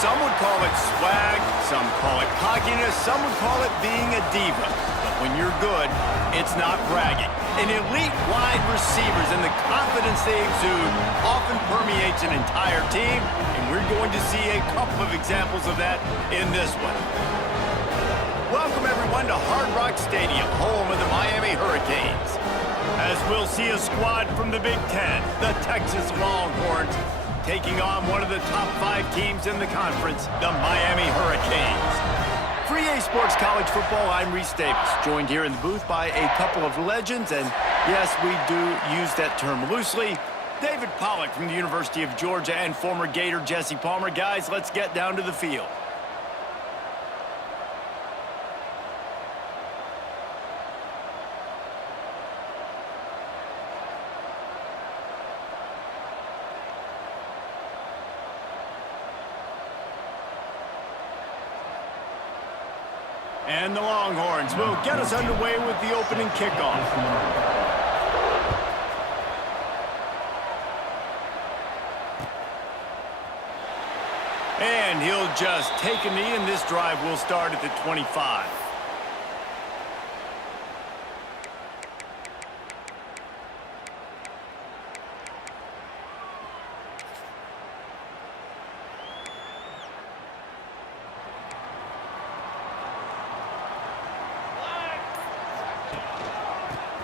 Some would call it swag, some call it cockiness, some would call it being a diva. But when you're good, it's not bragging. An elite wide receivers and the confidence they exude often permeates an entire team, and we're going to see a couple of examples of that in this one. Welcome everyone to Hard Rock Stadium, home of the Miami Hurricanes. As we'll see a squad from the Big Ten, the Texas Longhorns, taking on one of the top 5 teams in the conference, the Miami Hurricanes. For EA Sports College Football, I'm Reese Davis, joined here in the booth by a couple of legends, and yes, we do use that term loosely. David Pollack from the University of Georgia and former Gator Jesse Palmer. Guys, let's get down to the field. And the Longhorns will get us underway with the opening kickoff. And he'll just take a knee, and this drive will start at the 25.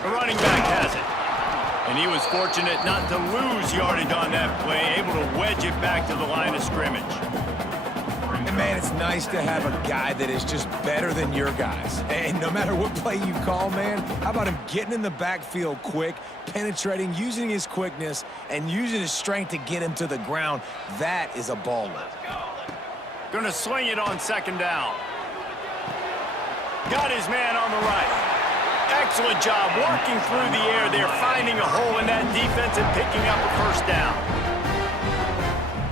The running back has it. And he was fortunate not to lose yardage on that play, able to wedge it back to the line of scrimmage. And man, it's nice to have a guy that is just better than your guys. And no matter what play you call, man, how about him getting in the backfield quick, penetrating, using his quickness, and using his strength to get him to the ground. That is a baller. Gonna sling it on second down. Got his man on the right. Excellent job working through the air there, finding a hole in that defense and picking up a first down.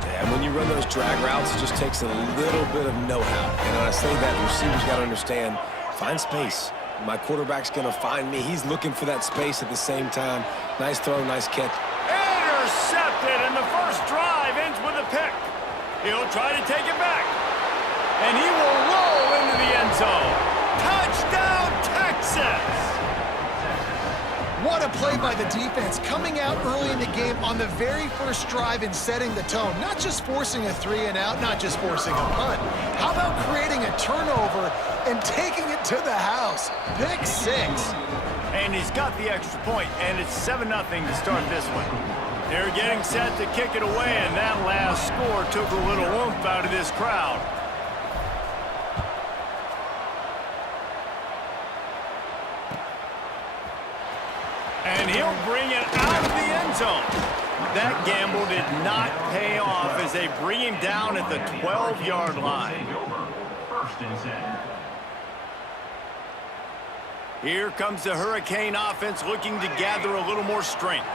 And when you run those drag routes, it just takes a little bit of know-how. And when I say that, the receivers got to understand, find space. My quarterback's going to find me. He's looking for that space at the same time. Nice throw, nice catch. Intercepted, and the first drive ends with a pick. He'll try to take it back. And he will roll into the end zone. Touchdown, Texas! What a play by the defense, coming out early in the game on the very first drive and setting the tone. Not just forcing a 3-and-out, not just forcing a punt. How about creating a turnover and taking it to the house? Pick 6. And he's got the extra point, and it's 7-0 to start this one. They're getting set to kick it away, and that last score took a little oomph out of this crowd. And he'll bring it out of the end zone. That gamble did not pay off as they bring him down at the 12-yard line. Here comes the Hurricane offense looking to gather a little more strength.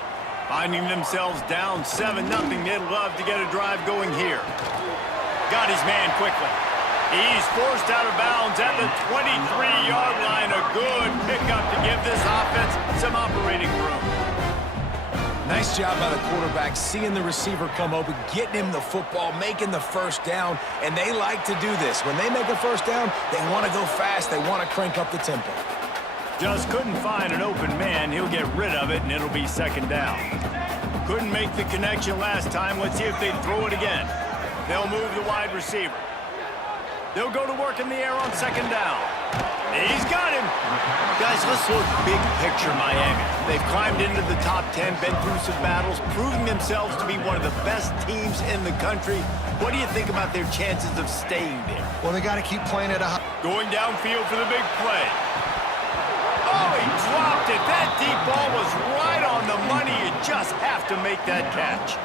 Finding themselves down 7-0, they'd love to get a drive going here. Got his man quickly. He's forced out of bounds at the 23-yard line. A good pickup to give this offense some operating room. Nice job by the quarterback, seeing the receiver come open, getting him the football, making the first down, and they like to do this. When they make a first down, they want to go fast, they want to crank up the tempo. Just couldn't find an open man. He'll get rid of it, and it'll be second down. Couldn't make the connection last time. Let's see if they throw it again. They'll move the wide receiver. They'll go to work in the air on second down. He's got him. Guys, let's look big picture Miami. They've climbed into the top 10, been through some battles, proving themselves to be one of the best teams in the country. What do you think about their chances of staying there? Well, they got to keep playing at a high. Going downfield for the big play. Oh, he dropped it. That deep ball was right on the money. You just have to make that catch.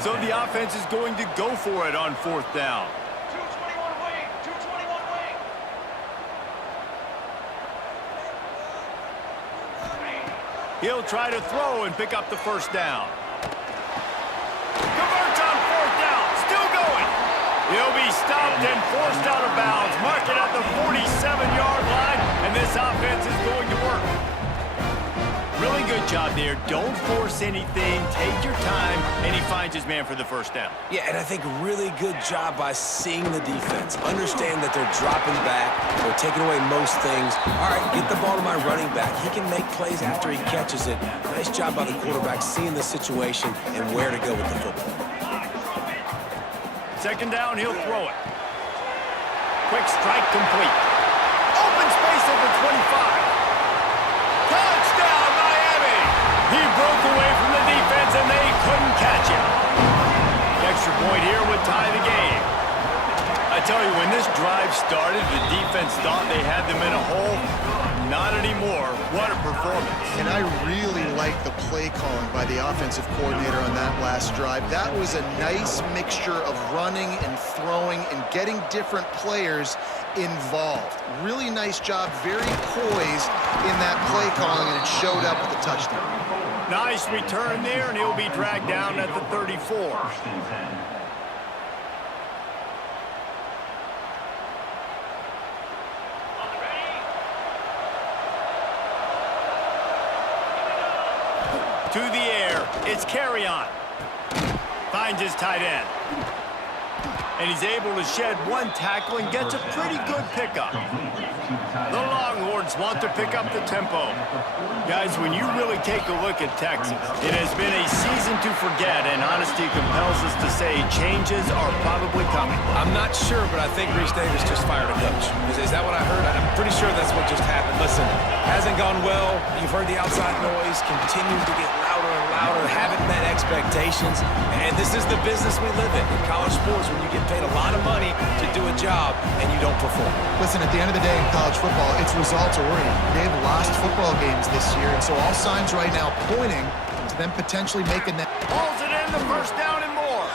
So the offense is going to go for it on fourth down. He'll try to throw and pick up the first down. Converts on fourth down. Still going. He'll be stopped and forced out of bounds. Mark it at the 47-yard line, and this offense is going to work. Really good job there. Don't force anything. Take your time, and he finds his man for the first down. Yeah, and I think really good job by seeing the defense. Understand that they're dropping back. They're taking away most things. All right, get the ball to my running back. He can make plays after he catches it. Nice job by the quarterback seeing the situation and where to go with the football. Second down, he'll throw it. Quick strike complete. Open space at the 25. Touchdown, Miami! He broke away from the defense, and they couldn't catch him. The extra point here would tie the game. I tell you, when this drive started, the defense thought they had them in a hole. Not anymore. What a performance. And I really like the play calling by the offensive coordinator on that last drive. That was a nice mixture of running and throwing and getting different players involved. Really nice job, very poised in that play calling, and it showed up with the touchdown. Nice return there, and he'll be dragged down at the 34. to the air. It's Carry-On. Finds his tight end. And he's able to shed one tackle and gets a pretty good pickup. The Longhorns want to pick up the tempo. Guys, when you really take a look at Texas, it has been a season to forget, and honesty compels us to say changes are probably coming. I'm not sure, but I think Reese Davis just fired a coach. Is that what I heard? I'm pretty sure that's what just happened. Listen, hasn't gone well. You've heard the outside noise. Continues to get louder and louder. Haven't met expectations. And this is the business we live in college sports, when you get paid a lot of money to do a job and you don't perform. Listen, at the end of the day in college football, it's results oriented. They've lost football games this year, and so all signs right now pointing to them potentially making that. Pulls it in, the first down and more.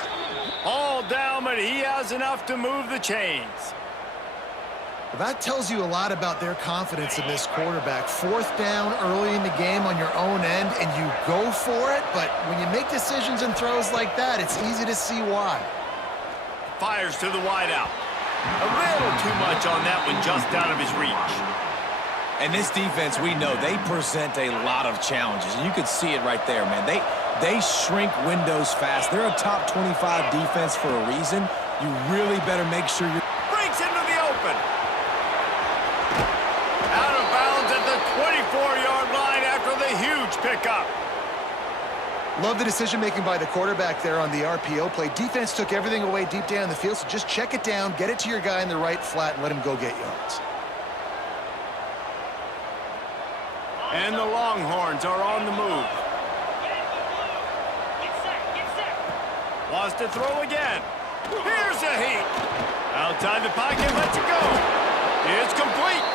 All down, but he has enough to move the chains. Well, that tells you a lot about their confidence in this quarterback. Fourth down early in the game on your own end, and you go for it, but when you make decisions and throws like that, it's easy to see why. Fires to the wideout. A little too much on that one, just out of his reach. And this defense, we know, they present a lot of challenges. You could see it right there, man. They shrink windows fast. They're a top 25 defense for a reason. You really better make sure you're... Breaks into the open. Out of bounds at the 24-yard line after the huge pickup. Love the decision-making by the quarterback there on the RPO play. Defense took everything away deep down the field, so just check it down, get it to your guy in the right flat, and let him go get yards. And the Longhorns are on the move. Wants to throw again. Here's a heat. Outside the pocket, lets it go. It's complete.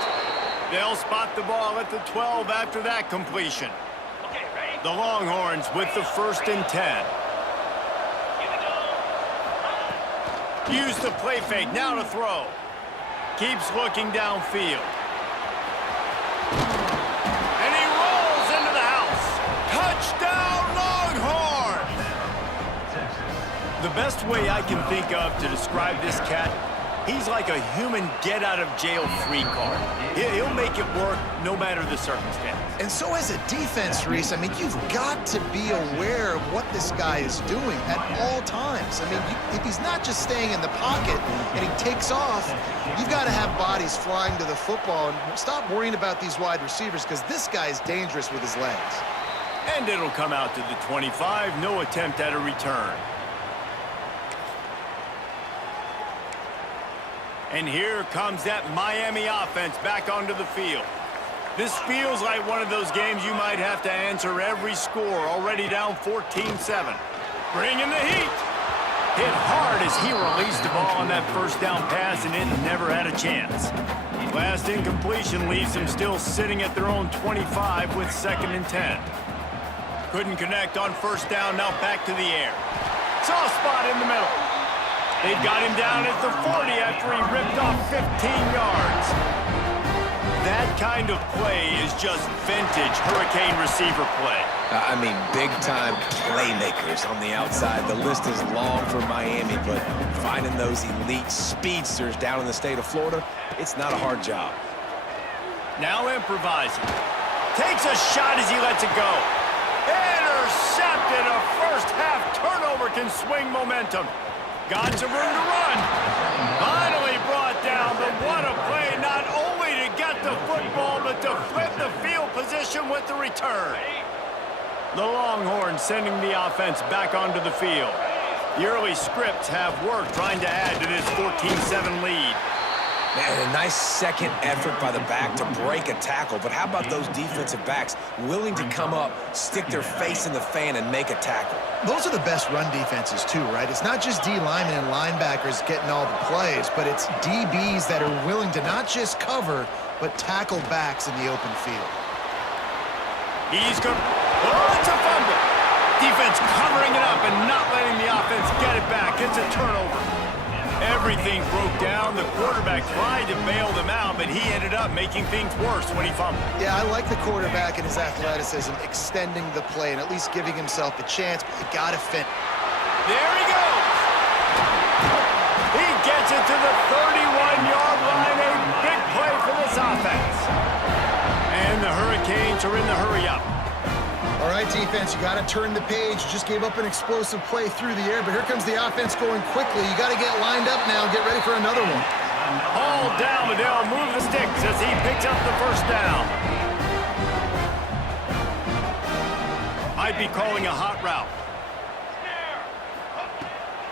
They'll spot the ball at the 12 after that completion. The Longhorns with the 1st and 10. Use the play fake, now to throw. Keeps looking downfield. And he rolls into the house. Touchdown, Longhorns! The best way I can think of to describe this cat, he's like a human get-out-of-jail-free card. He'll make it work no matter the circumstance. And so as a defense, Reese, I mean, you've got to be aware of what this guy is doing at all times. I mean, if he's not just staying in the pocket and he takes off, you've got to have bodies flying to the football and stop worrying about these wide receivers, because this guy is dangerous with his legs. And it'll come out to the 25, no attempt at a return. And here comes that Miami offense back onto the field. This feels like one of those games you might have to answer every score, already down 14-7. Bringing the heat. Hit hard as he released the ball on that first down pass, and it never had a chance. Last incompletion leaves them still sitting at their own 25 with 2nd and 10. Couldn't connect on first down, now back to the air. Soft spot in the middle. They've got him down at the 40 after he ripped off 15 yards. That kind of play is just vintage Hurricane receiver play. I mean, big-time playmakers on the outside. The list is long for Miami, but finding those elite speedsters down in the state of Florida, it's not a hard job. Now improvising. Takes a shot as he lets it go. Intercepted. A first-half turnover can swing momentum. Got some room to run. Finally brought down, but what a play, not only to get the football, but to flip the field position with the return. The Longhorns sending the offense back onto the field. The early scripts have worked trying to add to this 14-7 lead. Man, a nice second effort by the back to break a tackle, but how about those defensive backs willing to come up, stick their face in the fan, and make a tackle? Those are the best run defenses too, right? It's not just D linemen and linebackers getting all the plays, but it's DBs that are willing to not just cover, but tackle backs in the open field. He's good. Oh, it's a fumble. Defense covering it up and not letting the offense get it back. It's a turnover. Everything broke down. The quarterback tried to bail them out, but he ended up making things worse when he fumbled. Yeah, I like the quarterback and his athleticism, extending the play and at least giving himself a chance, but you got to finish. There he goes. He gets it to the 31-yard line. A big play for this offense. And the Hurricanes are in the hurry-up. All right, defense, you got to turn the page. You just gave up an explosive play through the air, but here comes the offense going quickly. You got to get lined up now and get ready for another one. Hauled down, but they'll move the sticks as he picks up the first down. Might be calling a hot route.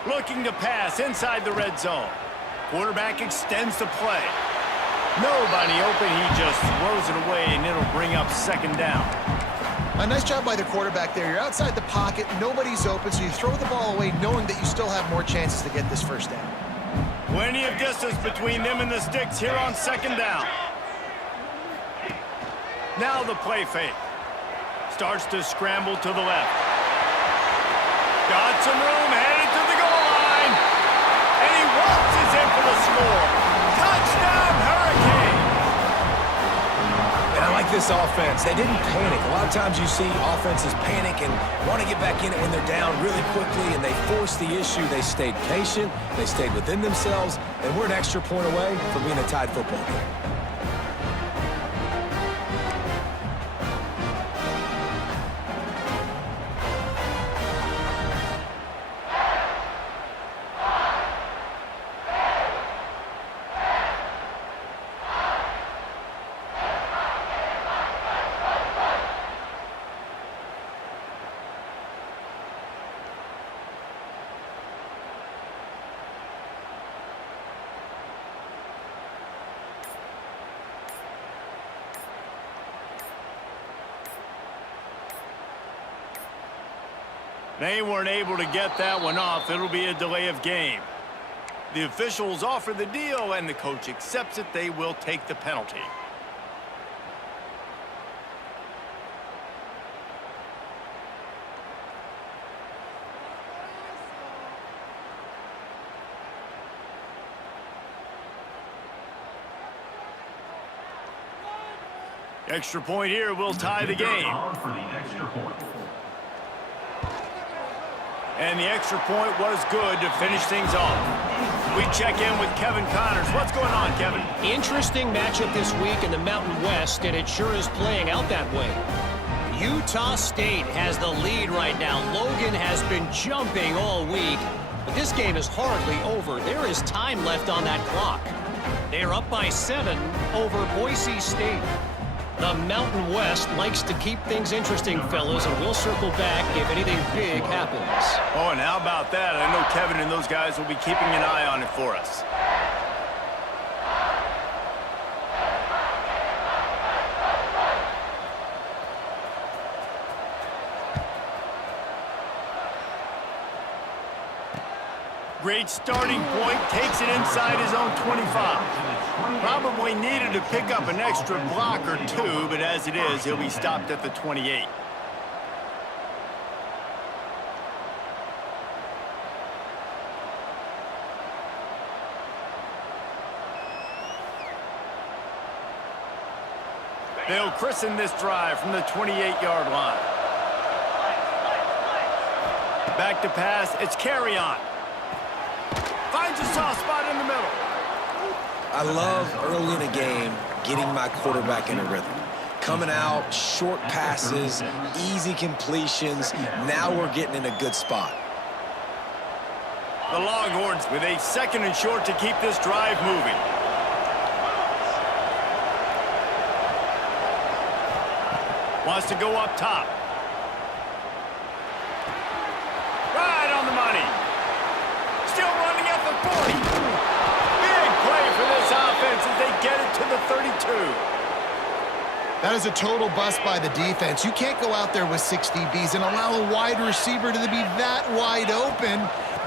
Looking to pass inside the red zone. Quarterback extends the play. Nobody open, he just throws it away, and it'll bring up second down. A nice job by the quarterback there. You're outside the pocket, nobody's open, so you throw the ball away knowing that you still have more chances to get this first down. Plenty of distance between them and the sticks here on second down. Now the play fake. Starts to scramble to the left. Got some room, headed to the goal line. And he waltzes in for the score. Touchdown, Hurricane! And I like this offense. They didn't panic. A lot of times you see offenses panic and want to get back in it when they're down really quickly, and they forced the issue. They stayed patient. They stayed within themselves, and we're an extra point away from being a tied football game. They weren't able to get that one off. It'll be a delay of game. The officials offer the deal, and the coach accepts it. They will take the penalty. Extra point here will tie the game. And the extra point was good to finish things off. We check in with Kevin Connors. What's going on, Kevin? Interesting matchup this week in the Mountain West, and it sure is playing out that way. Utah State has the lead right now. Logan has been jumping all week, but this game is hardly over. There is time left on that clock. They are up by 7 over Boise State. The Mountain West likes to keep things interesting, fellas, and we'll circle back if anything big happens. Oh, and how about that? I know Kevin and those guys will be keeping an eye on it for us. Great starting point, takes it inside his own 25. Probably needed to pick up an extra block or two, but as it is, he'll be stopped at the 28. They'll christen this drive from the 28-yard line. Back to pass, it's Carry-On. Finds a soft spot in the middle. I love early in a game getting my quarterback in a rhythm. Coming out, short passes, easy completions. Now we're getting in a good spot. The Longhorns with a 2nd and short to keep this drive moving. Wants to go up top. Right on the money. Still running at the 40. Big play for this offense as they get it to the 32. That is a total bust by the defense. You can't go out there with 6 DBs and allow a wide receiver to be that wide open,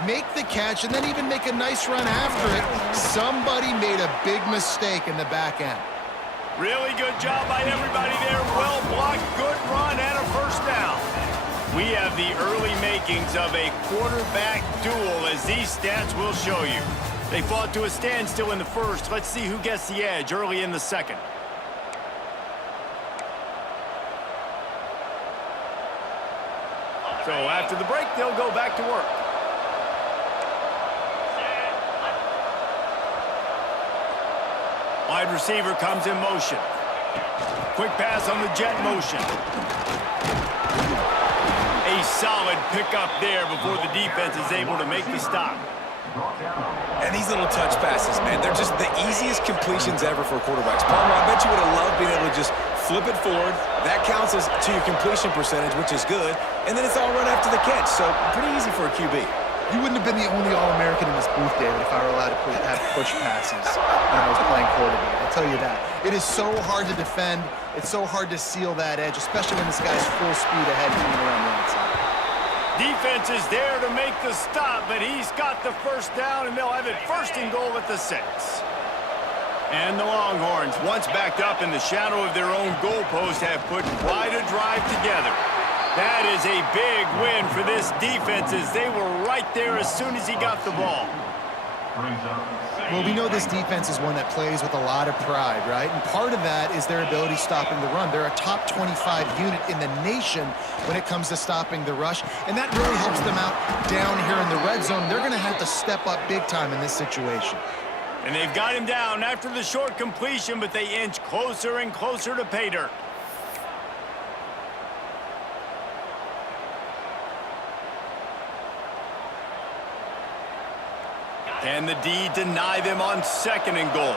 make the catch, and then even make a nice run after it. Somebody made a big mistake in the back end. Really good job by everybody there. Well blocked, good run, and a first down. We have the early makings of a quarterback duel, as these stats will show you. They fought to a standstill in the first. Let's see who gets the edge early in the second. So after the break, they'll go back to work. Wide receiver comes in motion. Quick pass on the jet motion. A solid pickup there before the defense is able to make the stop. And these little touch passes, man, they're just the easiest completions ever for quarterbacks. Palmer, I bet you would have loved being able to just flip it forward. That counts as to your completion percentage, which is good. And then it's all run after the catch, so pretty easy for a QB. You wouldn't have been the only All-American in this booth, David, if I were allowed to have push passes when I was playing quarterback. I'll tell you that. It is so hard to defend. It's so hard to seal that edge, especially when this guy's full speed ahead coming around the outside. Defense is there to make the stop, but he's got the first down, and they'll have it first and goal at the 6. And the Longhorns, once backed up in the shadow of their own goalpost, have put quite a drive together. That is a big win for this defense, as they were right there as soon as he got the ball. Well, we know this defense is one that plays with a lot of pride, right? And part of that is their ability stopping the run. They're a top 25 unit in the nation when it comes to stopping the rush, and that really helps them out down here in the red zone. They're going to have to step up big time in this situation. And they've got him down after the short completion, but they inch closer and closer to pay dirt. Can the D deny them on 2nd and goal?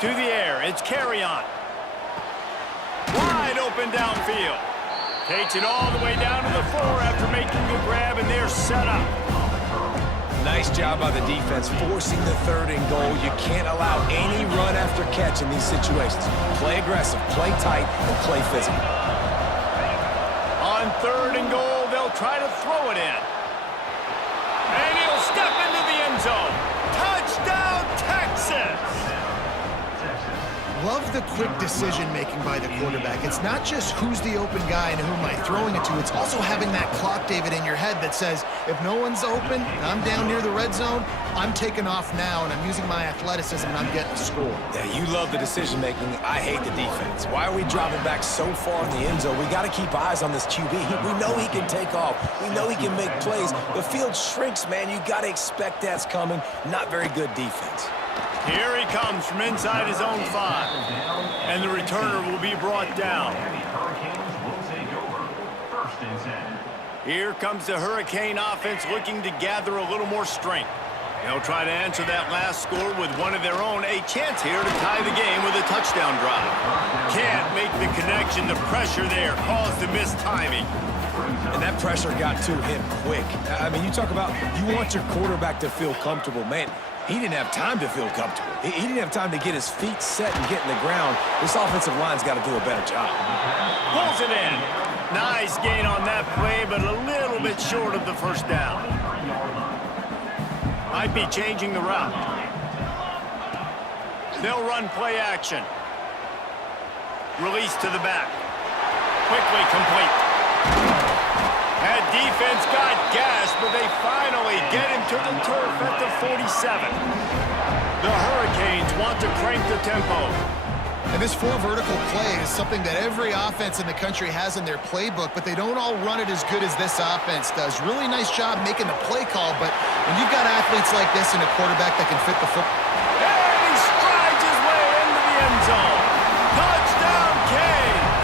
To the air, it's Carry-On. Wide open downfield. Takes it all the way down to the 4 after making the grab, and they're set up. Nice job by the defense forcing the 3rd and goal. You can't allow any run after catch in these situations. Play aggressive, play tight, and play physical. On 3rd and goal, they'll try to throw it in. And he'll step into the end zone. Touchdown, Texas! Love the quick decision-making by the quarterback. It's not just who's the open guy and who am I throwing it to. It's also having that clock, David, in your head that says, if no one's open and I'm down near the red zone, I'm taking off now and I'm using my athleticism and I'm getting a score. Yeah, you love the decision-making. I hate the defense. Why are we dropping back so far in the end zone? We got to keep eyes on this QB. We know he can take off. We know he can make plays. The field shrinks, man. You got to expect that's coming. Not very good defense. Here he comes from inside his own 5. And the returner will be brought down. Here comes the Hurricane offense looking to gather a little more strength. They'll try to answer that last score with one of their own. A chance here to tie the game with a touchdown drive. Can't make the connection. The pressure there caused the missed timing. And that pressure got to him quick. I mean, you talk about you want your quarterback to feel comfortable. Man, he didn't have time to feel comfortable. He didn't have time to get his feet set and get in the ground. This offensive line's got to do a better job. Pulls it in. Nice gain on that play, but a little bit short of the first down. Might be changing the route. They'll run play action. Release to the back. Quickly complete. That defense got gashed, but they finally get him to the turf at the 47. The Hurricanes want to crank the tempo. And this 4 vertical play is something that every offense in the country has in their playbook, but they don't all run it as good as this offense does. Really nice job making the play call, but when you've got athletes like this and a quarterback that can fit the football. And he strides his way into the end zone. Touchdown, Canes!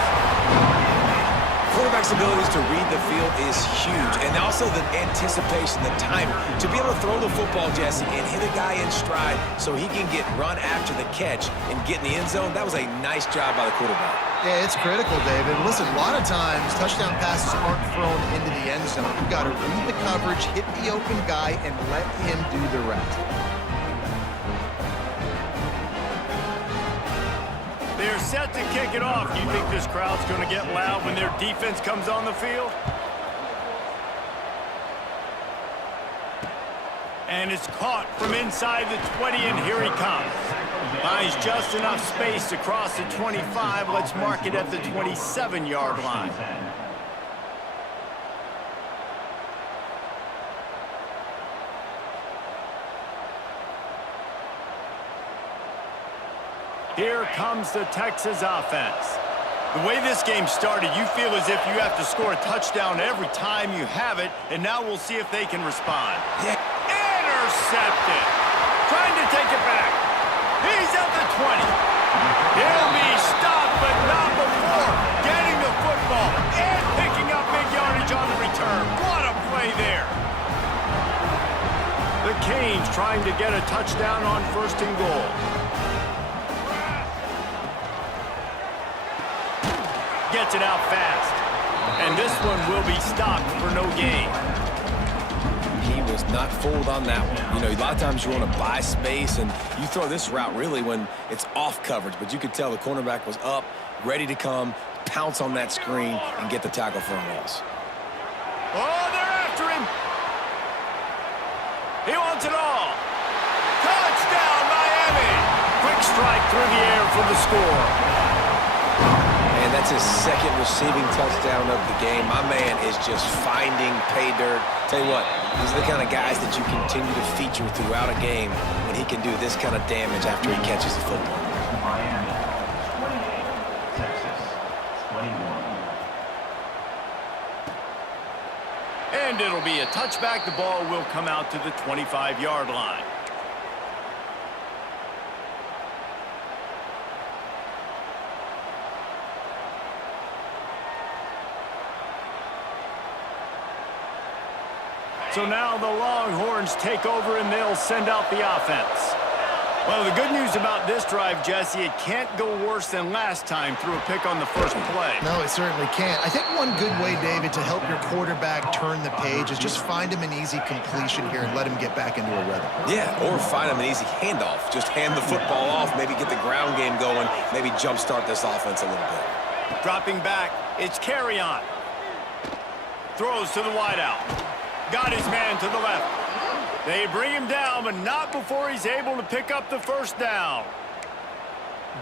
Quarterback's abilities to read the field is huge, and also the anticipation, the timing. To be able to throw the football, Jesse, and hit a guy in stride so he can get run after the catch and get in the end zone, that was a nice job by the quarterback. Yeah, it's critical, David. Listen, a lot of times touchdown passes aren't thrown into the end zone. You've got to read the coverage, hit the open guy, and let him do the rest. They're set to kick it off. Do you think this crowd's going to get loud when their defense comes on the field? And it's caught from inside the 20, and here he comes. Finds just enough space to cross the 25. Let's mark it at the 27-yard line. Here comes the Texas offense. The way this game started, you feel as if you have to score a touchdown every time you have it, and now we'll see if they can respond. Yeah. Intercepted. Trying to take it back. He's at the 20. He'll be stopped, but not before getting the football and picking up big yardage on the return. What a play there. The Canes trying to get a touchdown on 1st and goal. Gets it out fast. And this one will be stopped for no gain. He was not fooled on that one. You know, a lot of times you want to buy space, and you throw this route really when it's off coverage. But you could tell the cornerback was up, ready to come, pounce on that screen, and get the tackle for a loss. Oh, they're after him. He wants it all. Touchdown, Miami. Quick strike through the air for the score. And that's his second receiving touchdown of the game. My man is just finding pay dirt. Tell you what, these are the kind of guys that you continue to feature throughout a game when he can do this kind of damage after he catches the football. Miami, 28, Texas, 21. And it'll be a touchback. The ball will come out to the 25-yard line. So now the Longhorns take over and they'll send out the offense. Well, the good news about this drive, Jesse, it can't go worse than last time through a pick on the first play. No, it certainly can't. I think one good way, David, to help your quarterback turn the page is just find him an easy completion here and let him get back into a rhythm. Yeah, or find him an easy handoff. Just hand the football off, maybe get the ground game going, maybe jumpstart this offense a little bit. Dropping back, it's Carry-On. Throws to the wideout. Got his man to the left. They bring him down, but not before he's able to pick up the first down.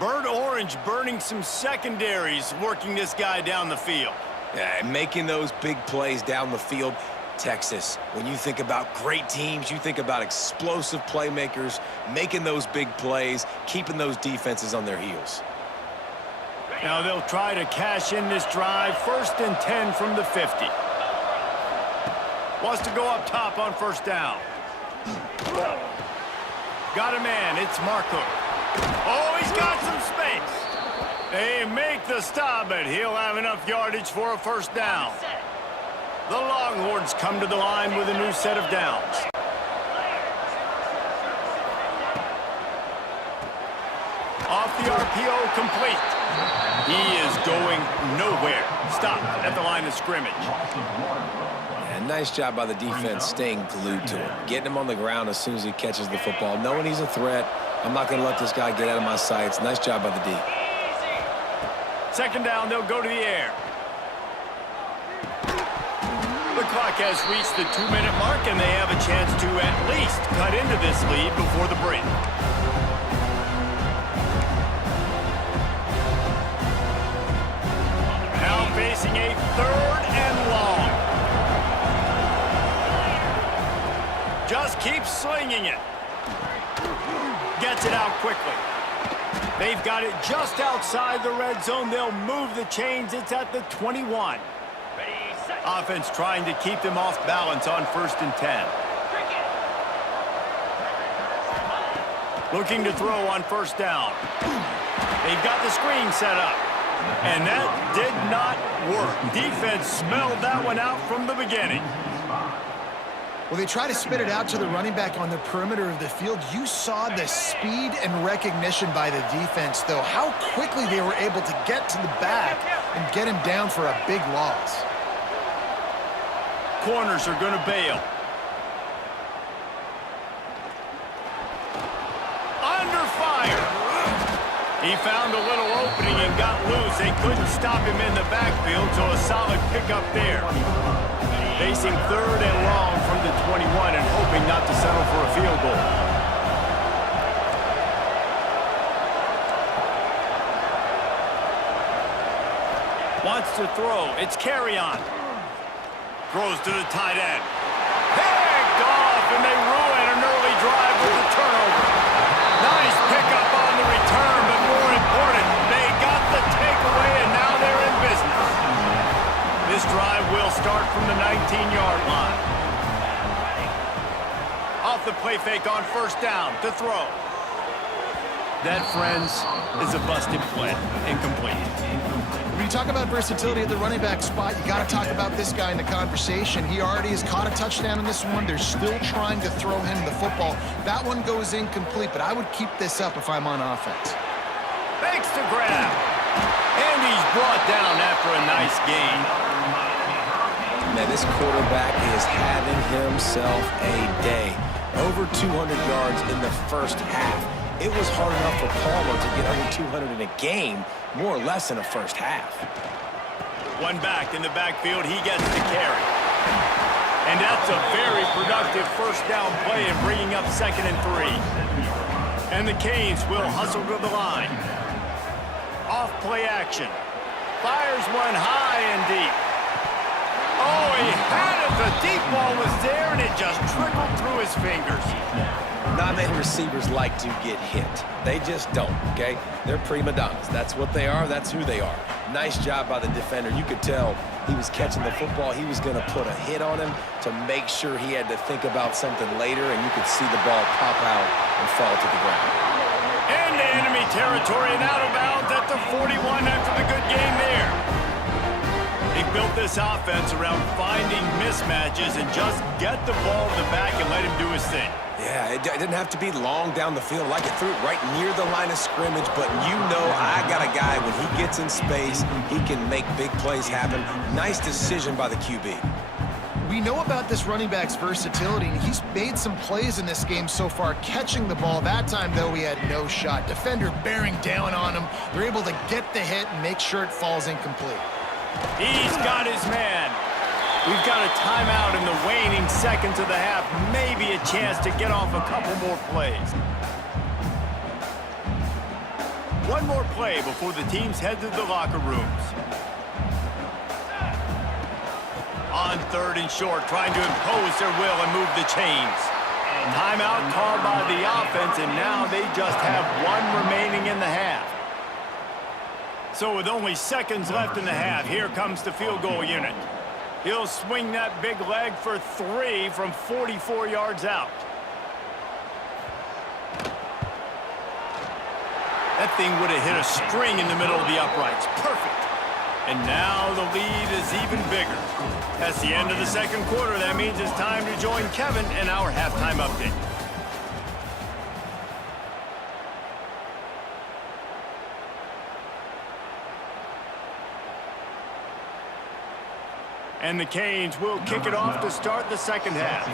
Burnt Orange burning some secondaries, working this guy down the field. Yeah, and making those big plays down the field. Texas, when you think about great teams, you think about explosive playmakers, making those big plays, keeping those defenses on their heels. Now they'll try to cash in this drive. 1st and 10 from the 50. Wants to go up top on first down. Got a man. It's Marco. Oh, he's got some space. They make the stop, but he'll have enough yardage for a first down. The Longhorns come to the line with a new set of downs. Off the RPO, complete. He is going nowhere. Stop at the line of scrimmage. And nice job by the defense staying glued to him, getting him on the ground as soon as he catches the football, knowing he's a threat. I'm not going to let this guy get out of my sights. Nice job by the D. 2nd down, they'll go to the air. The clock has reached the 2-minute mark, and they have a chance to at least cut into this lead before the break. Now facing a 3rd and long. Just keeps slinging it. Gets it out quickly. They've got it just outside the red zone. They'll move the chains. It's at the 21. Offense trying to keep them off balance on 1st and 10. Looking to throw on first down. They've got the screen set up. And that did not work. Defense smelled that one out from the beginning. Well, they try to spit it out to the running back on the perimeter of the field. You saw the speed and recognition by the defense, though, how quickly they were able to get to the back and get him down for a big loss. Corners are going to bail. Under fire. He found a little opening and got loose. They couldn't stop him in the backfield, so a solid pickup there. Facing 3rd and long from the 21 and hoping not to settle for a field goal. Wants to throw. It's Carry-On. Throws to the tight end. Picked off, and they ruin an early drive with the turnover. Nice pickup on the return, but more important, they got the takeaway, and now they're in business. This drive will start from the 19-yard line. Off the play fake on first down to throw. That, friends, is a busted play. Incomplete. When you talk about versatility at the running back spot, you got to talk about this guy in the conversation. He already has caught a touchdown in this one. They're still trying to throw him the football. That one goes incomplete, but I would keep this up if I'm on offense. Fakes to grab. And he's brought down after a nice gain. Man, this quarterback is having himself a day. Over 200 yards in the first half. It was hard enough for Palmer to get over 200 in a game, more or less in the first half. One back in the backfield, he gets the carry. And that's a very productive first down play in bringing up 2nd and 3. And the Canes will hustle to the line. Off play action. Fires one high and deep. Oh, he had it. The deep ball was there, and it just trickled through his fingers. Not many receivers like to get hit. They just don't, okay? They're prima donnas. That's what they are. That's who they are. Nice job by the defender. You could tell he was catching the football. He was going to put a hit on him to make sure he had to think about something later, and you could see the ball pop out and fall to the ground. Into enemy territory and out of bounds at the 41 after the good game there. They built this offense around finding mismatches and just get the ball to the back and let him do his thing. Yeah, it didn't have to be long down the field. Like it threw it right near the line of scrimmage, but you know I got a guy, when he gets in space, he can make big plays happen. Nice decision by the QB. We know about this running back's versatility, and he's made some plays in this game so far, catching the ball. That time, though, he had no shot. Defender bearing down on him. They're able to get the hit and make sure it falls incomplete. He's got his man. We've got a timeout in the waning seconds of the half. Maybe a chance to get off a couple more plays. One more play before the teams head to the locker rooms. On 3rd and short, trying to impose their will and move the chains. Timeout called by the offense, and now they just have one remaining in the half. So with only seconds left in the half, here comes the field goal unit. He'll swing that big leg for 3 from 44 yards out. That thing would have hit a string in the middle of the uprights. Perfect. And now the lead is even bigger. That's the end of the second quarter. That means it's time to join Kevin in our halftime update. And the Canes will kick it off to start the second half.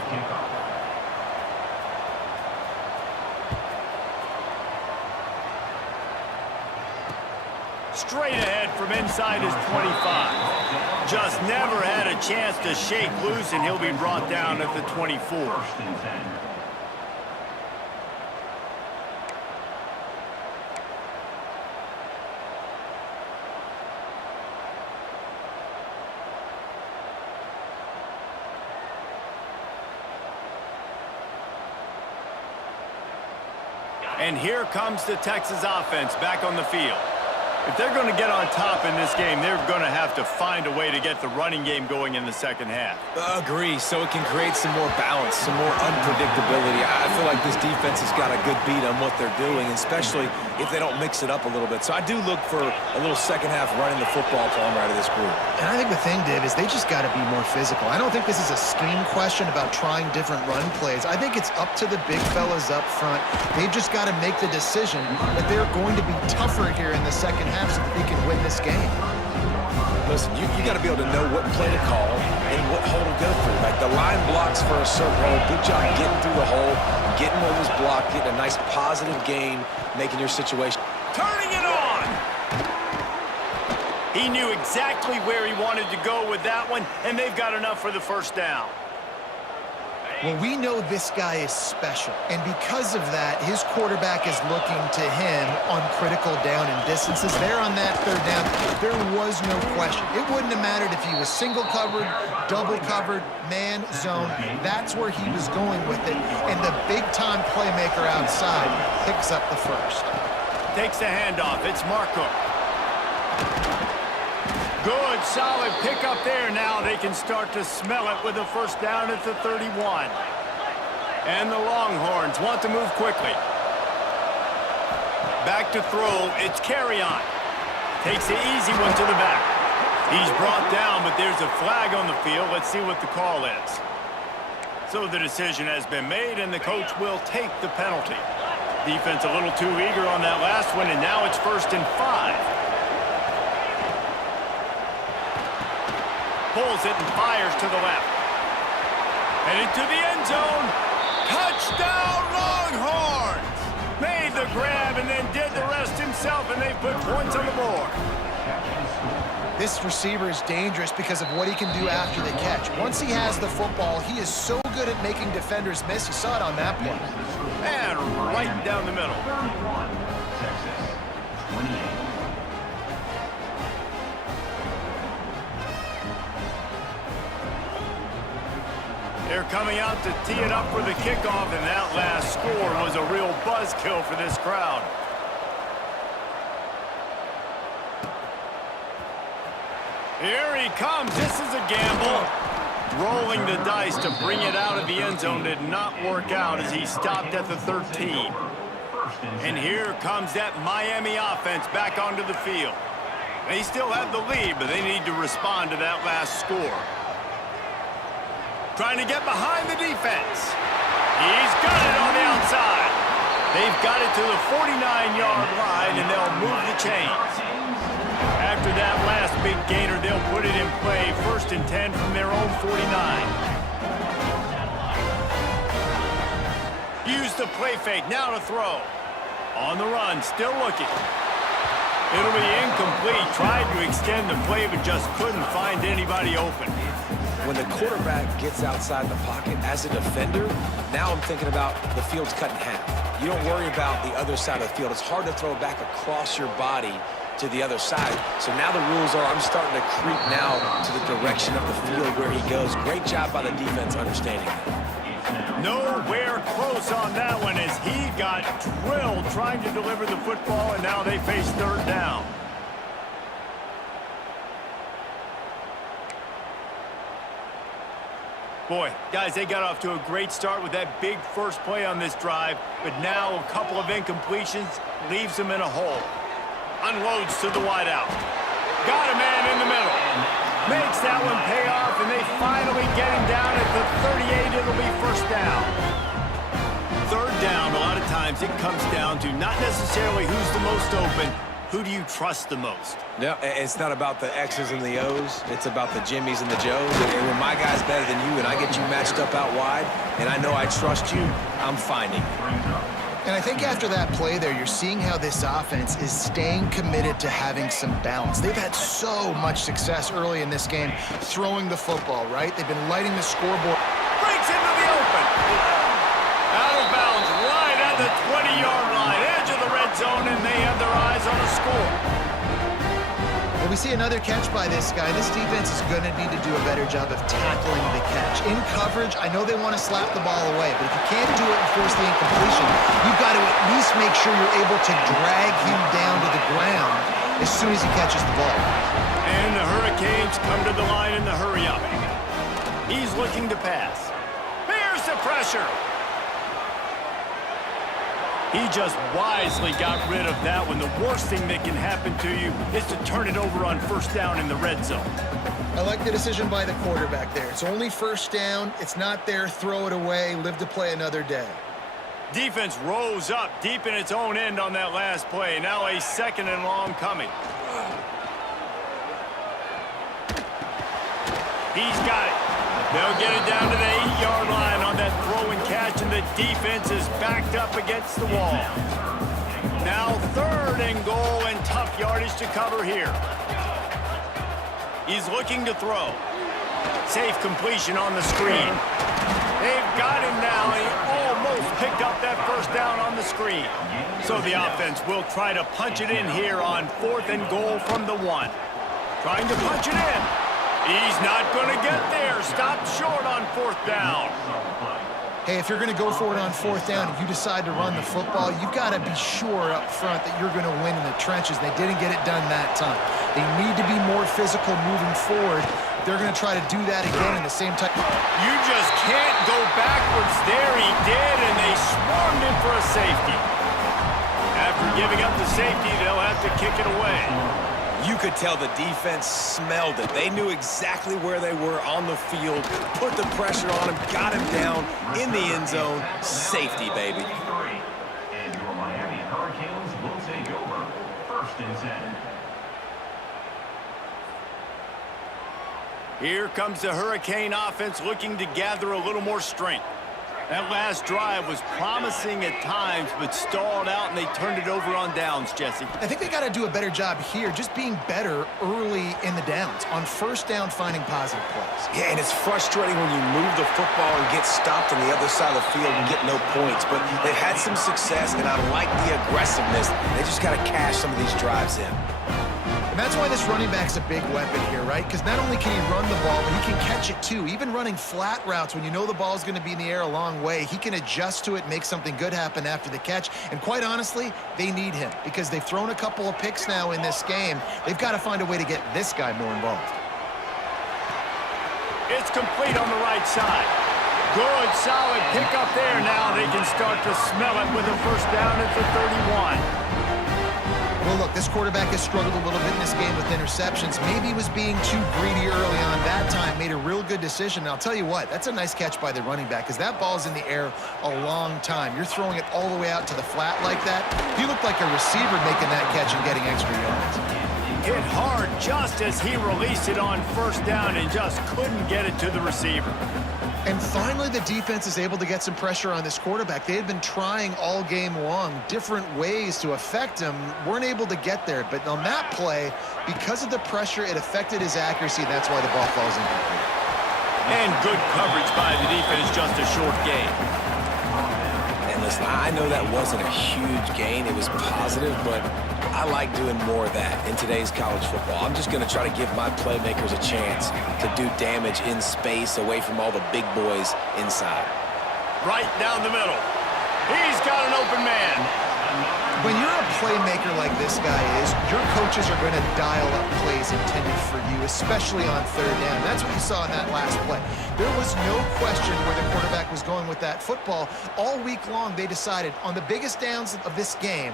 Straight ahead from inside his 25. Just never had a chance to shake loose, and he'll be brought down at the 24. And here comes the Texas offense back on the field. If they're going to get on top in this game, they're going to have to find a way to get the running game going in the second half. Agree, so it can create some more balance, some more unpredictability. I feel like this defense has got a good beat on what they're doing, especially if they don't mix it up a little bit. So I do look for a little second half running the football Palmer out of this group. And I think the thing, Dave, is they just got to be more physical. I don't think this is a scheme question about trying different run plays. I think it's up to the big fellas up front. They've just got to make the decision that they're going to be tougher here in the second half so that they can win this game. Listen, you got to be able to know what play to call and what hole to go through. Like the line blocks for a certain hole. Good job getting through the hole, getting what was blocked, getting a nice positive gain, making your situation. Turning it on! He knew exactly where he wanted to go with that one, and they've got enough for the first down. Well, we know this guy is special, and because of that, his quarterback is looking to him on critical down and distances. There on that third down, there was no question. It wouldn't have mattered if he was single covered, double covered, man, zone. That's where he was going with it, and the big-time playmaker outside picks up the first. Takes the handoff. It's Marco. Good, solid pickup there. Now they can start to smell it with a first down at the 31. And the Longhorns want to move quickly. Back to throw, it's Carry-On. Takes the easy one to the back. He's brought down, but there's a flag on the field. Let's see what the call is. So the decision has been made, and the coach will take the penalty. Defense a little too eager on that last one, and now it's 1st and 5. Pulls it and fires to the left. And into the end zone. Touchdown, Longhorns! Made the grab and then did the rest himself, and they put points on the board. This receiver is dangerous because of what he can do after the catch. Once he has the football, he is so good at making defenders miss. You saw it on that play. And right down the middle. 31, Texas, 28. They're coming out to tee it up for the kickoff, and that last score was a real buzzkill for this crowd. Here he comes. This is a gamble. Rolling the dice to bring it out of the end zone did not work out as he stopped at the 13. And here comes that Miami offense back onto the field. They still have the lead, but they need to respond to that last score. Trying to get behind the defense. He's got it on the outside. They've got it to the 49-yard line, and they'll move the chains. After that last big gainer, they'll put it in play 1st and 10 from their own 49. Use the play fake, now to throw. On the run, still looking. It'll be incomplete. Tried to extend the play, but just couldn't find anybody open. When the quarterback gets outside the pocket as a defender, now I'm thinking about the field's cut in half. You don't worry about the other side of the field. It's hard to throw back across your body to the other side. So now the rules are I'm starting to creep now to the direction of the field where he goes. Great job by the defense understanding that. Nowhere close on that one as he got drilled trying to deliver the football, and now they face 3rd down. Boy, guys, they got off to a great start with that big first play on this drive, but now a couple of incompletions leaves them in a hole. Unloads to the wideout. Got a man in the middle. Makes that one pay off, and they finally get him down at the 38. It'll be 1st down. 3rd down, a lot of times it comes down to not necessarily who's the most open, who do you trust the most? No, it's not about the X's and the O's. It's about the Jimmys and the Joes. And when my guy's better than you and I get you matched up out wide, and I know I trust you, I'm finding you. And I think after that play there, you're seeing how this offense is staying committed to having some balance. They've had so much success early in this game throwing the football, right? They've been lighting the scoreboard. Breaks into the open. Out of bounds, right at the 20-yard line, edge of the red zone, and they have their eyes on a score. Well, we see another catch by this guy. This defense is going to need to do a better job of tackling the catch. In coverage, I know they want to slap the ball away, but if you can't do it and force the incompletion, you've got to at least make sure you're able to drag him down to the ground as soon as he catches the ball. And the Hurricanes come to the line in the hurry-up. He's looking to pass. Here's the pressure. He just wisely got rid of that one. The worst thing that can happen to you is to turn it over on 1st down in the red zone. I like the decision by the quarterback there. It's only 1st down. It's not there. Throw it away. Live to play another day. Defense rose up deep in its own end on that last play. Now a 2nd and long coming. He's got it. They'll get it down to the 8-yard line on that throw and catch, and the defense is backed up against the wall. Now 3rd and goal, and tough yardage to cover here. He's looking to throw. Safe completion on the screen. They've got him now. He almost picked up that 1st down on the screen. So the offense will try to punch it in here on 4th and goal from the 1. Trying to punch it in. He's not going to get there. Stopped short on 4th down. Hey, if you're going to go for it on 4th down, if you decide to run the football, you've got to be sure up front that you're going to win in the trenches. They didn't get it done that time. They need to be more physical moving forward. they're going to try to do that again in the same type. You just can't go backwards there. He did, and they swarmed him for a safety. After giving up the safety, they'll have to kick it away. You could tell the defense smelled it. They knew exactly where they were on the field, put the pressure on him, got him down in the end zone. Safety, baby. And your Miami Hurricanes will take over. 1st and 10. Here comes the Hurricane offense looking to gather a little more strength. That last drive was promising at times, but stalled out, and they turned it over on downs, Jesse. I think they got to do a better job here, just being better early in the downs, on 1st down, finding positive plays. Yeah, and it's frustrating when you move the football and get stopped on the other side of the field and get no points. But they've had some success, and I like the aggressiveness. They just got to cash some of these drives in. And that's why this running back's a big weapon here, right? Because not only can he run the ball, but he can catch it too. Even running flat routes when you know the ball's going to be in the air a long way, he can adjust to it, make something good happen after the catch. And quite honestly, they need him because they've thrown a couple of picks now in this game. They've got to find a way to get this guy more involved. It's complete on the right side. Good, solid pickup there. Now they can start to smell it with a 1st down at the 31. Well, look, this quarterback has struggled a little bit in this game with interceptions. Maybe he was being too greedy early on that time, made a real good decision. And I'll tell you what, that's a nice catch by the running back because that ball's in the air a long time. You're throwing it all the way out to the flat like that. He looked like a receiver making that catch and getting extra yards. Hit hard just as he released it on 1st down and just couldn't get it to the receiver. And finally, the defense is able to get some pressure on this quarterback. They had been trying all game long different ways to affect him, weren't able to get there. But on that play, because of the pressure, it affected his accuracy, and that's why the ball falls incomplete. And good coverage by the defense, just a short gain. And listen, I know that wasn't a huge gain. It was positive, but I like doing more of that in today's college football. I'm just going to try to give my playmakers a chance to do damage in space away from all the big boys inside. Right down the middle. He's got an open man. When you're a playmaker like this guy is, your coaches are going to dial up plays intended for you, especially on 3rd down. That's what you saw in that last play. There was no question where the quarterback was going with that football. All week long, they decided on the biggest downs of this game,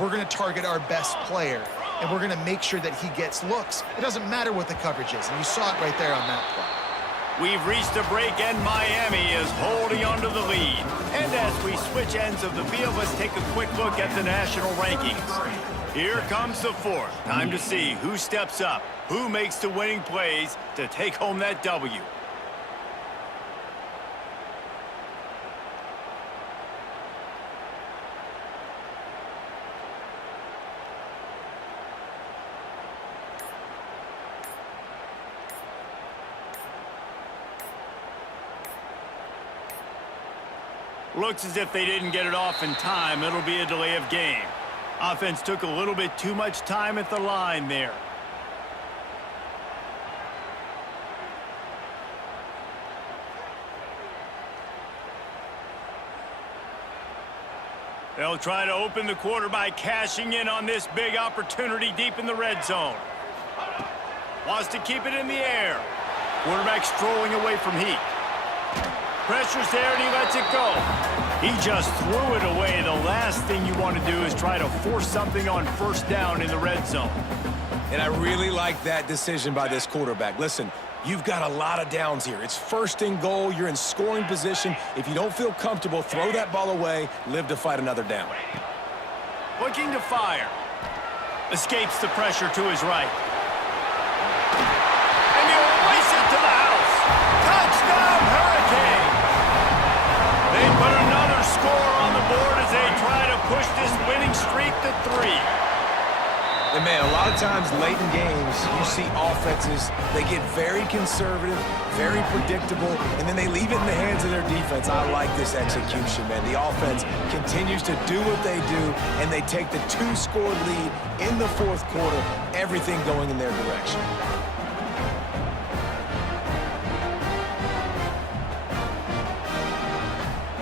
we're going to target our best player, and we're going to make sure that he gets looks. It doesn't matter what the coverage is, and you saw it right there on that play. We've reached a break, and Miami is holding onto the lead. And as we switch ends of the field, let's take a quick look at the national rankings. Here comes the 4th. Time to see who steps up, who makes the winning plays to take home that W. Looks as if they didn't get it off in time. It'll be a delay of game. Offense took a little bit too much time at the line there. They'll try to open the quarter by cashing in on this big opportunity deep in the red zone. Wants to keep it in the air. Quarterback strolling away from heat. Pressure's there, and he lets it go. He just threw it away. The last thing you want to do is try to force something on 1st down in the red zone. And I really like that decision by this quarterback. Listen, you've got a lot of downs here. It's 1st and goal. You're in scoring position. If you don't feel comfortable, throw that ball away. Live to fight another down. Looking to fire. Escapes the pressure to his right. And he'll race it to the house. Touchdown, Hurricane! They put another score on the board as they try to push this winning streak to 3. And man, a lot of times late in games, you see offenses, they get very conservative, very predictable, and then they leave it in the hands of their defense. I like this execution, man. The offense continues to do what they do, and they take the 2-score lead in the 4th quarter, everything going in their direction.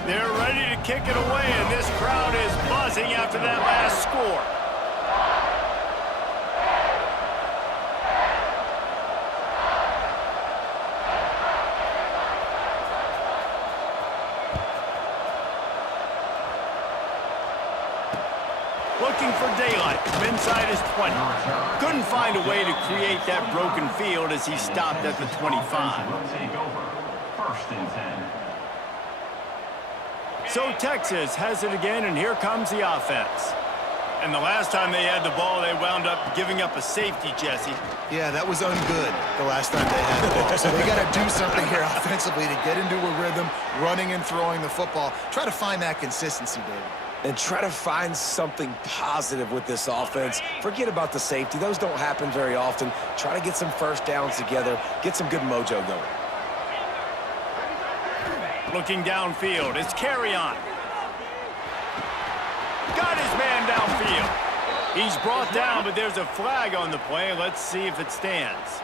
They're ready to kick it away, and this crowd is buzzing after that last score. Looking for daylight from inside his 20. Couldn't find a way to create that broken field as he stopped at the 25. Will take over. First and 10. So Texas has it again, and here comes the offense. And the last time they had the ball, they wound up giving up a safety, Jesse. Yeah, that was ungood the last time they had the ball. So they got to do something here offensively to get into a rhythm, running and throwing the football. Try to find that consistency, David. And try to find something positive with this offense. Forget about the safety. Those don't happen very often. Try to get some first downs together. Get some good mojo going. Looking downfield, it's Carry-On. Got his man downfield. He's brought down, but there's a flag on the play. Let's see if it stands.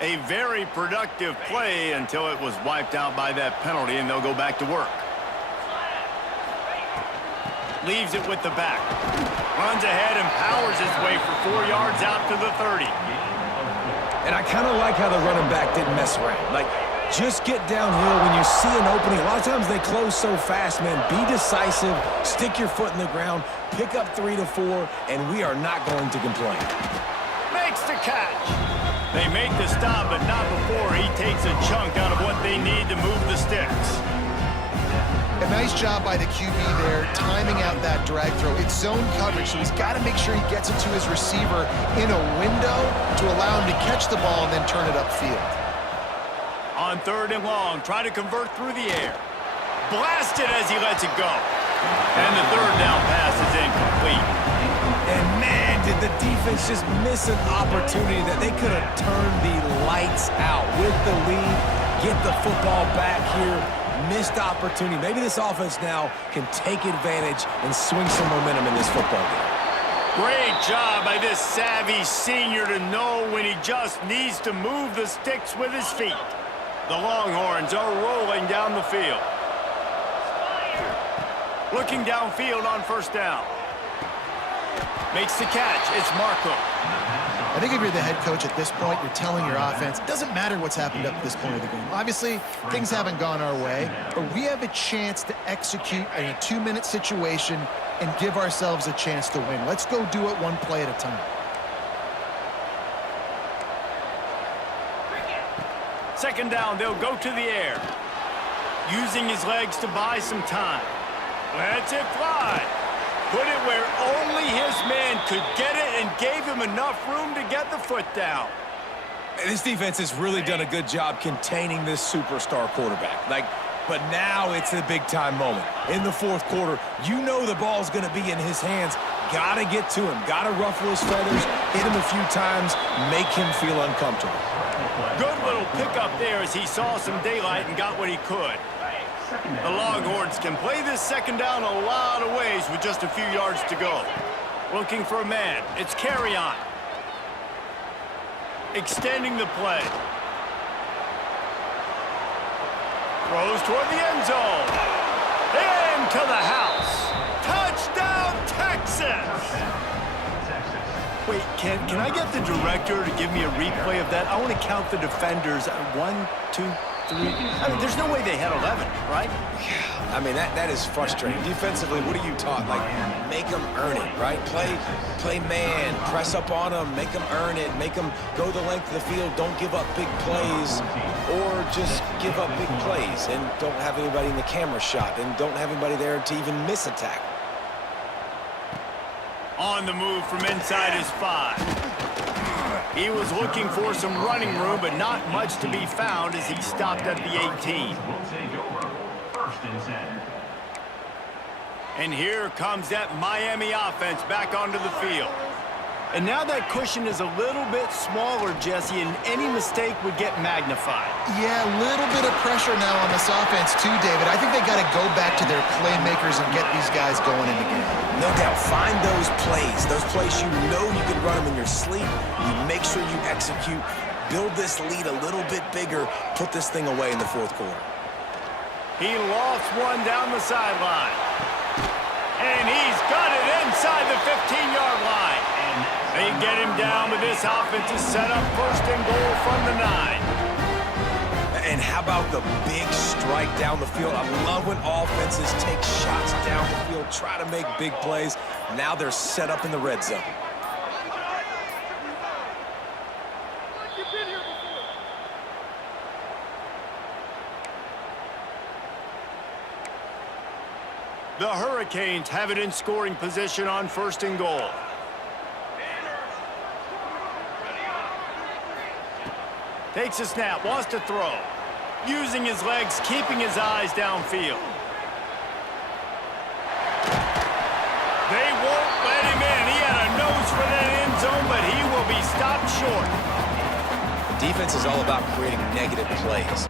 A very productive play until it was wiped out by that penalty, and they'll go back to work. Leaves it with the back. Runs ahead and powers his way for 4 yards out to the 30. And I kind of like how the running back didn't mess around. Like, just get downhill when you see an opening. A lot of times they close so fast, man. Be decisive, stick your foot in the ground, pick up 3 to 4, and we are not going to complain. Makes the catch. They make the stop, but not before he takes a chunk out of what they need to move the sticks. A nice job by the QB there, timing out that drag throw. It's zone coverage, so he's got to make sure he gets it to his receiver in a window to allow him to catch the ball and then turn it upfield. On 3rd and long, try to convert through the air. Blasted as he lets it go. And the 3rd down pass is incomplete. And man, did the defense just miss an opportunity that they could have turned the lights out with the lead, get the football back here. Missed opportunity. Maybe this offense now can take advantage and swing some momentum in this football game. Great job by this savvy senior to know when he just needs to move the sticks with his feet. The Longhorns are rolling down the field. Looking downfield on 1st down. Makes the catch. It's Marco. I think if you're the head coach at this point, you're telling your offense, it doesn't matter what's happened up to this point of the game. Obviously, things haven't gone our way, but we have a chance to execute in a 2-minute situation and give ourselves a chance to win. Let's go do it one play at a time. Second down, they'll go to the air. Using his legs to buy some time. Lets it fly. Put it where only his man could get it and gave him enough room to get the foot down. This defense has really done a good job containing this superstar quarterback. But now it's a big-time moment. In the 4th quarter, you know the ball's going to be in his hands. Got to get to him. Got to ruffle his feathers, hit him a few times, make him feel uncomfortable. Good little pickup there as he saw some daylight and got what he could. The Longhorns can play this 2nd down a lot of ways with just a few yards to go. Looking for a man. It's Carry-On. Extending the play. Throws toward the end zone. Into the house. Touchdown, Texas! Wait, can I get the director to give me a replay of that? I want to count the defenders. 1, 2, 3. I mean, there's no way they had 11, right? Yeah, I mean, that is frustrating. Defensively, what are you taught? Like, make them earn it, right? Play man, press up on them, make them earn it, make them go the length of the field, don't give up big plays, or just give up big plays and don't have anybody in the camera shot and don't have anybody there to even miss a tackle. On the move from inside his 5. He was looking for some running room, but not much to be found as he stopped at the 18. Will take over. First and 10. And here comes that Miami offense back onto the field. And now that cushion is a little bit smaller, Jesse, and any mistake would get magnified. Yeah, a little bit of pressure now on this offense too, David. I think they got to go back to their playmakers and get these guys going in the game. No doubt, find those plays you know you can run them in your sleep. You make sure you execute, build this lead a little bit bigger, put this thing away in the 4th quarter. He lost one down the sideline. And he's got it inside the 15-yard line. They get him down, but this offense is set up 1st and goal from the 9. And how about the big strike down the field? I love when offenses take shots down the field, try to make big plays. Now they're set up in the red zone. The Hurricanes have it in scoring position on 1st and goal. Takes a snap, wants to throw. Using his legs, keeping his eyes downfield. They won't let him in. He had a nose for that end zone, but he will be stopped short. Defense is all about creating negative plays.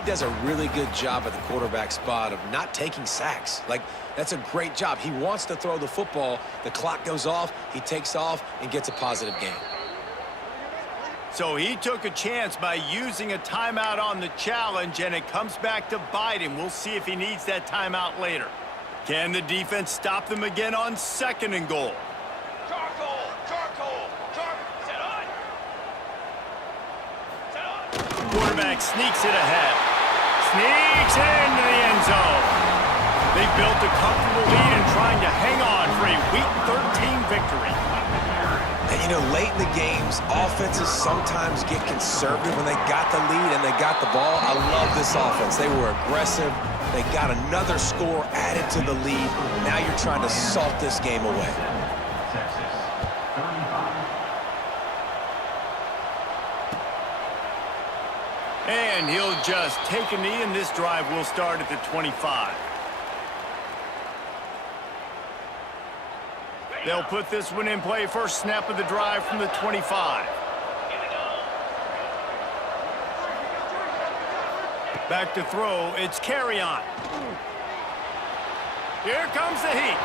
He does a really good job at the quarterback spot of not taking sacks. Like, that's a great job. He wants to throw the football. The clock goes off. He takes off and gets a positive gain. So he took a chance by using a timeout on the challenge, and it comes back to bite him. We'll see if he needs that timeout later. Can the defense stop them again on 2nd and goal? Quarterback sneaks it ahead. Sneaks it into the end zone. They built a comfortable lead and trying to hang on for a Week 13 victory. And, you know, late in the games, offenses sometimes get conservative when they got the lead and they got the ball. I love this offense. They were aggressive. They got another score added to the lead. Now you're trying to salt this game away. Texas, 35. And he'll just take a knee, and this drive will start at the 25. They'll put this one in play. First snap of the drive from the 25. Back to throw. It's Carrion. Here comes the heat.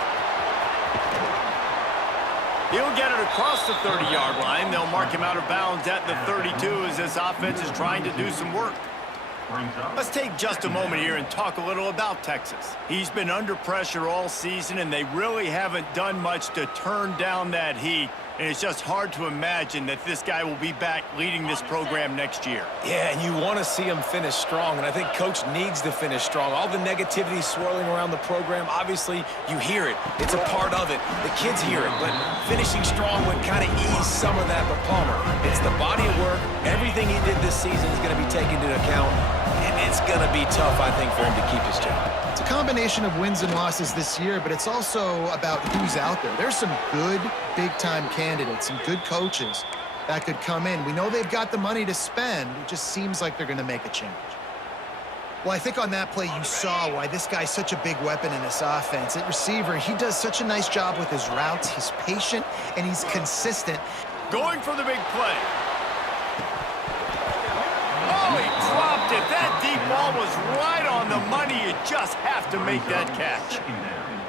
He'll get it across the 30-yard line. They'll mark him out of bounds at the 32 as this offense is trying to do some work. Let's take just a moment here and talk a little about Texas. He's been under pressure all season, and they really haven't done much to turn down that heat. And it's just hard to imagine that this guy will be back leading this program next year. Yeah, and you want to see him finish strong, and I think Coach needs to finish strong. All the negativity swirling around the program, obviously, you hear it. It's a part of it. The kids hear it, but finishing strong would kind of ease some of that. But Palmer, it's the body of work. Everything he did this season is going to be taken into account, and it's going to be tough, I think, for him to keep his job. It's a combination of wins and losses this year, but it's also about who's out there. There's some good big-time candidates, some good coaches that could come in. We know they've got the money to spend. It just seems like they're going to make a change. Well, I think on that play you saw why this guy's such a big weapon in this offense. At receiver, he does such a nice job with his routes. He's patient, and he's consistent. Going for the big play. Oh, he dropped it. That deep ball was right on the money. You just have to make that catch.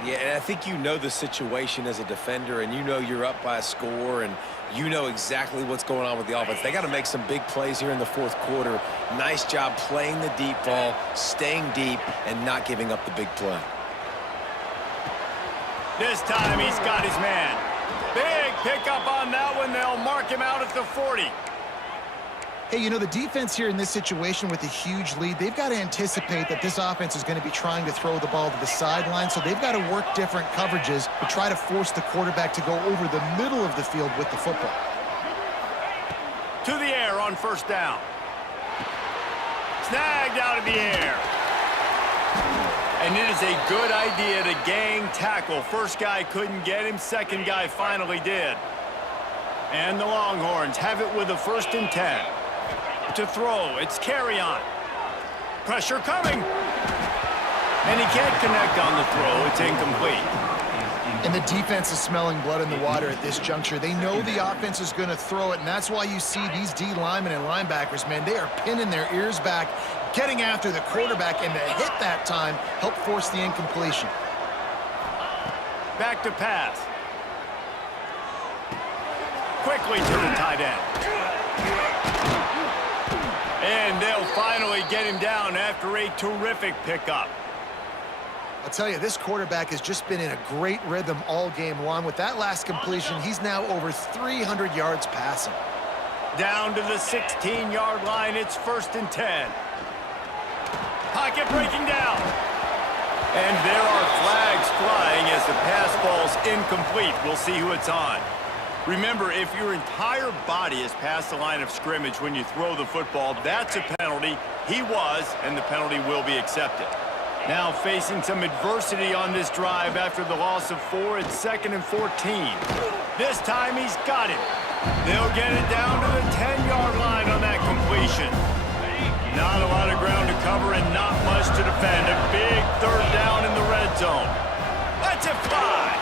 Yeah, and I think you know the situation as a defender, and you know you're up by a score, and you know exactly what's going on with the offense. They got to make some big plays here in the fourth quarter. Nice job playing the deep ball, staying deep, and not giving up the big play. This time he's got his man. Big pickup on that one. They'll mark him out at the 40. Hey, you know, the defense here in this situation with a huge lead, they've got to anticipate that this offense is going to be trying to throw the ball to the sideline, so they've got to work different coverages to try to force the quarterback to go over the middle of the field with the football. To the air on first down. Snagged out of the air. And it is a good idea to gang tackle. First guy couldn't get him, second guy finally did. And the Longhorns have it with a 1st and 10. To throw, it's Carrion. Pressure coming. And he can't connect on the throw. It's incomplete. And the defense is smelling blood in the water at this juncture. They know the offense is going to throw it, and that's why you see these D linemen and linebackers, man, they are pinning their ears back, getting after the quarterback, and to hit that time, help force the incompletion. Back to pass. Quickly to the tight end. And they'll finally get him down after a terrific pickup. I'll tell you, this quarterback has just been in a great rhythm all game long. With that last completion, he's now over 300 yards passing. Down to the 16-yard line, it's 1st and 10. Pocket breaking down. And there are flags flying as the pass ball's incomplete. We'll see who it's on. Remember, if your entire body is past the line of scrimmage when you throw the football, that's a penalty. He was, and the penalty will be accepted. Now facing some adversity on this drive after the loss of 4, it's 2nd and 14. This time he's got it. They'll get it down to the 10-yard line on that completion. Not a lot of ground to cover and not much to defend. A big 3rd down in the red zone. Let's it fly.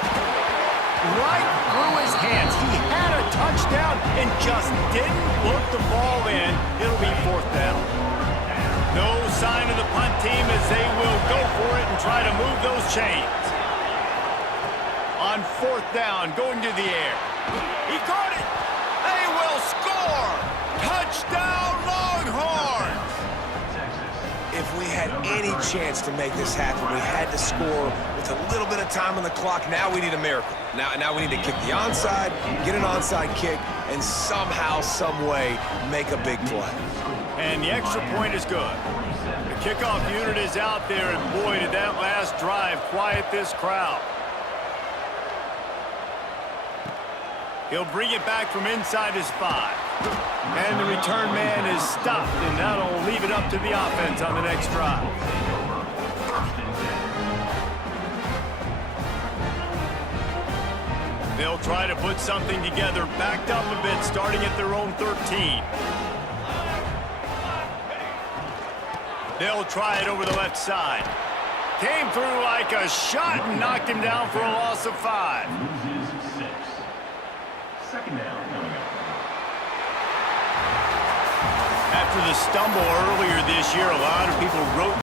Right through his hands. He had a touchdown and just didn't look the ball in. It'll be 4th down. No sign of the punt team as they will go for it and try to move those chains. On 4th down, going to the air. He caught it. They will score. Touchdown, Longhorns. If we had any chance to make this happen, we had to score with a little bit of time on the clock. Now we need a miracle. Now we need to kick the onside, get an onside kick, and somehow, some way, make a big play. And the extra point is good. The kickoff unit is out there, and boy, did that last drive quiet this crowd. He'll bring it back from inside his 5. And the return man is stopped, and that'll leave it up to the offense on the next drive. They'll try to put something together, backed up a bit, starting at their own 13. They'll try it over the left side. Came through like a shot and knocked him down for a loss of 5. Loses 6. 2nd down coming up. After the stumble earlier this year, a lot of people wrote